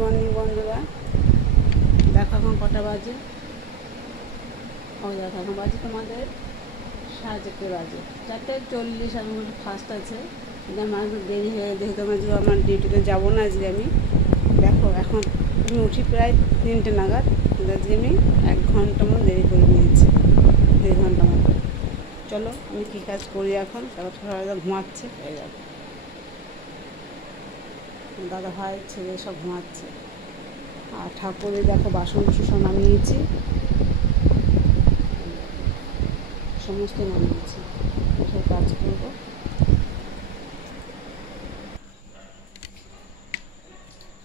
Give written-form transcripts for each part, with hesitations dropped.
Morning বন্ধুরা, দেখো এখন কটা বাজে। ও দেখো এখন বাজে তোমাদের 4:30 বাজে, 4:40। এখন ফার্স্ট আছে, কিন্তু আমার একটু দেরি হয়ে, যেহেতু আমার ডিউটিতে যাবো না আজকে আমি। দেখো এখন আমি উঠি প্রায় 3টে নাগাদ, কিন্তু আজকে আমি 1 ঘন্টা মতো দেরি করে নিয়েছি, 2 ঘন্টা মতো। চলো আমি কী কাজ করি এখন। তারপর সবাই ঘুমাচ্ছে, এই দেখো দাদা ভাই ছেলে সব ঘুমাচ্ছে। আর ঠাকুরে দেখো বাসন সব নামিয়েছি, সমস্ত নামিয়েছি, এসব কাজ করবো।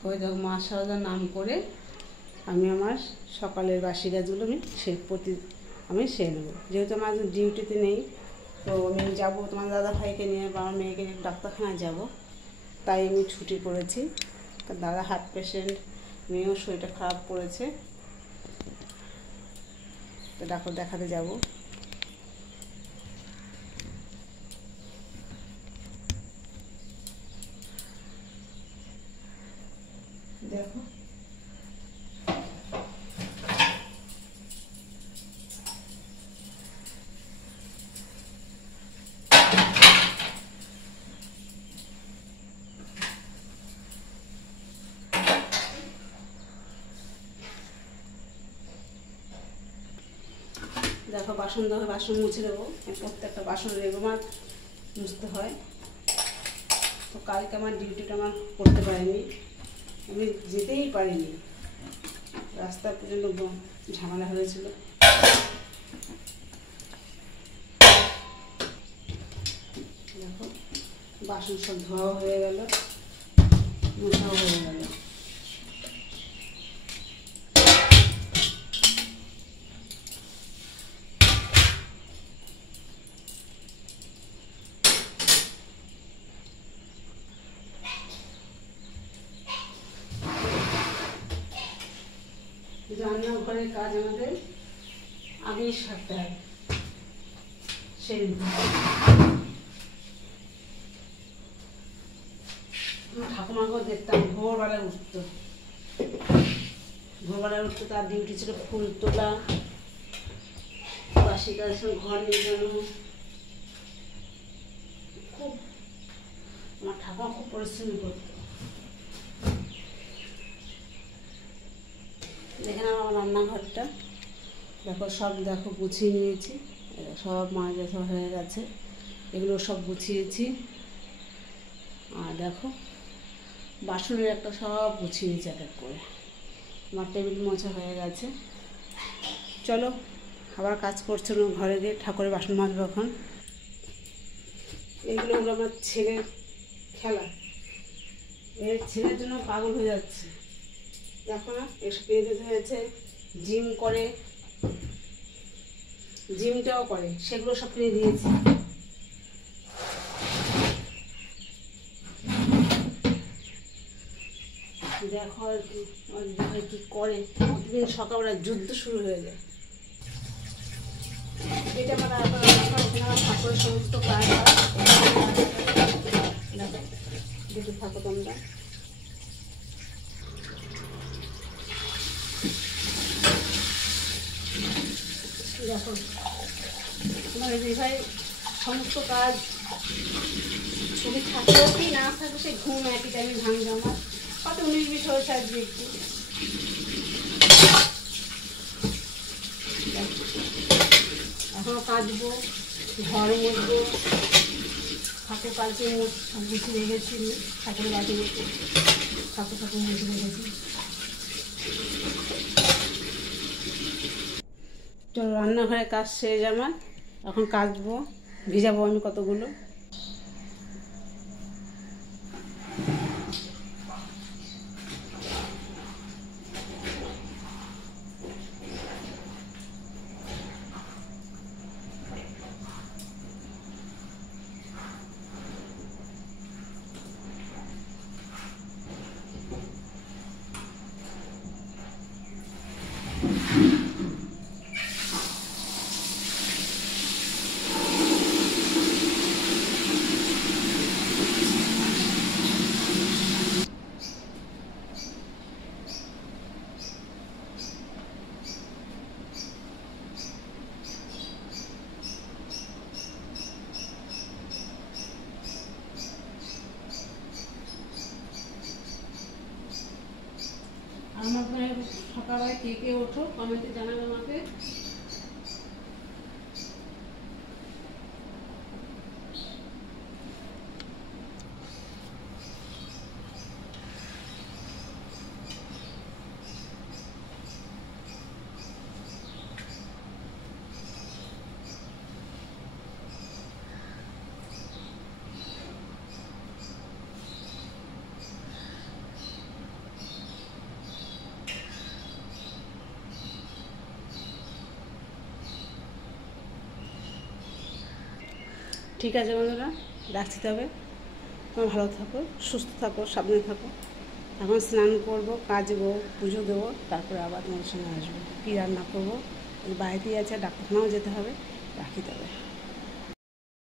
ওই দেখো মা শারদার নাম করে আমি আমার সকালের বাসি কাজগুলো আমি সেরে নেবো। যেহেতু আমার ডিউটিতে নেই, তো আমি যাবো তোমার দাদা ভাইকে নিয়ে বা আমার মেয়েকে নিয়ে ডাক্তারখানায় যাবো, তাই আমি ছুটি করেছি। দাদা হার্ট পেশেন্ট, মেয়েও শরীরটা খারাপ করেছে, তো ডাক্তার দেখাতে যাব। দেখো দেখো বাসন ধোয়া, বাসন মুছে দেবো। প্রত্যেকটা বাসন রেগুলার মুছতে হয়। তো কালকে আমার ডিউটিটা আমার করতে পারিনি, আমি যেতেই পারিনি, রাস্তায় প্রচণ্ড ঝামেলা হয়েছিল। দেখো বাসন সব ধোয়া হয়ে গেল, মোছাও হয়ে গেল। রান্নাঘরের কাজ আমাদের আগেই সারতে হয়, সেই ঠাকুমাকেও দেখতাম ভোরবেলায় উঠতো, তার ডিউটি ছিল ফুল তোলা, বাসি কাজ, ঘর নিয়ে খুব, আমার ঠাকুমা খুব পরিশ্রম করতো। দেখে নাও আমার রান্নাঘরটা, দেখো সব দেখো গুছিয়ে নিয়েছি, সব মাছ সব হয়ে গেছে, এগুলো সব গুছিয়েছি। আর দেখো বাসনের একটা সব গুছিয়ে নিয়েছি এক এক করে। আমার টেবিল মোছা হয়ে গেছে। চলো আবার কাজ করছে না, ঘরে গিয়ে ঠাকুরের বাসন মাজবো এখন। এগুলো হলো আমার ছেলের খেলা, এর ছেলের জন্য পাগল হয়ে যাচ্ছে। দেখো না এসব পেয়ে দিতে হয়েছে, জিম করে, জিমটাও করে, সেগুলো সব কিনে দিয়েছি। দেখো আর কি করে, প্রতিদিন সকালবেলা যুদ্ধ শুরু হয়ে যায়। এটা ঠাকুরের সমস্ত কাজ দেখে থাকো তোমরা। দেখো তোমার ভাই সমস্ত কাজ, ছবি থাকলেও কি না থাকলে সেই ঘুম একই টাইমে ভাঙবে। আমার কত 19-20 হয়েছে আজকে একটু। এখনও কাচবো, ঘর মুছবো, ঠাকুর কালকে গুছিয়ে রেখেছি, ঠাকুরের বাটি রেখে ঠাকুর মুছে রেখেছি। চলো রান্নাঘরে কাজ শেষ আমার, এখন কাচবো, ভিজাবো আমি কতগুলো। সকালবেলায় কে কে ওঠো কমেন্টে জানাবে আমাকে। ঠিক আছে বন্ধুরা, রাখছি তবে। তোমরা ভালো থাকো, সুস্থ থাকো, সাবধানে থাকো। এখন স্নান করবো, কাচবো, পুজো দেবো, তারপরে আবার তোমার সঙ্গে আসবো। কী রান্না করবো, বাড়িতেই আছে, ডাক্তারখানাও যেতে হবে। রাখি তবে।